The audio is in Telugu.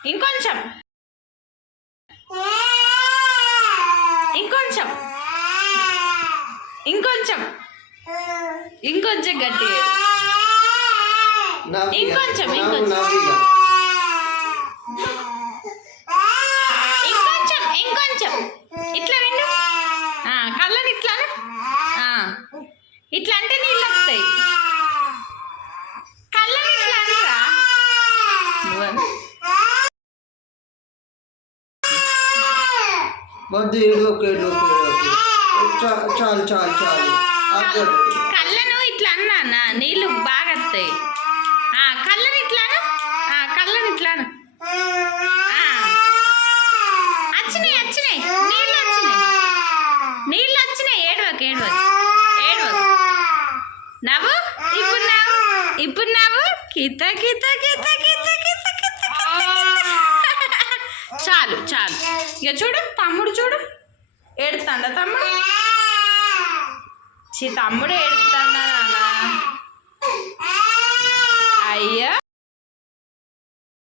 ఇంకొంచెం. ఇంకొంచెం. ఇంకొంచెం. ఇంకొంచెం గట్టిగా ఇక. ఇంకొంచెం, ఇంకొంచెం. ఇంకొంచెం ఇంకొంచెం. ఇట్లా విండు ఆ, కళ్ళని ఇట్లా ఇట్లా అంటే నీళ్ళు వస్తాయి. కళ్ళని ఇట్లా అనురా నువ్వు అను. వద్దు ఏడవకు చాలు చాలు చాలు. కళ్ళను ఇట్లా అన్నా నీళ్ళు బాగా వస్తాయి. కళ్ళను ఇట్లాను ఇట్లా ఇట్లాను ఇట్లా వచ్చినాయి వచ్చినాయి. నీళ్ళు వచ్చినాయి. నీళ్ళు వచ్చినాయి. ఏడవకు ఏడవకు. ఏడవకు. నవ్వు. ఇప్పుడు నవ్వు. ఇప్పుడు నవ్వు. కిత కిత కిత కిత చాలు చాలు. ఇక చూడు తమ్ముడు చూడు. ఏడుతాండ తమ్ముడు? చి తమ్ముడు ఏడుతాడా నాన్న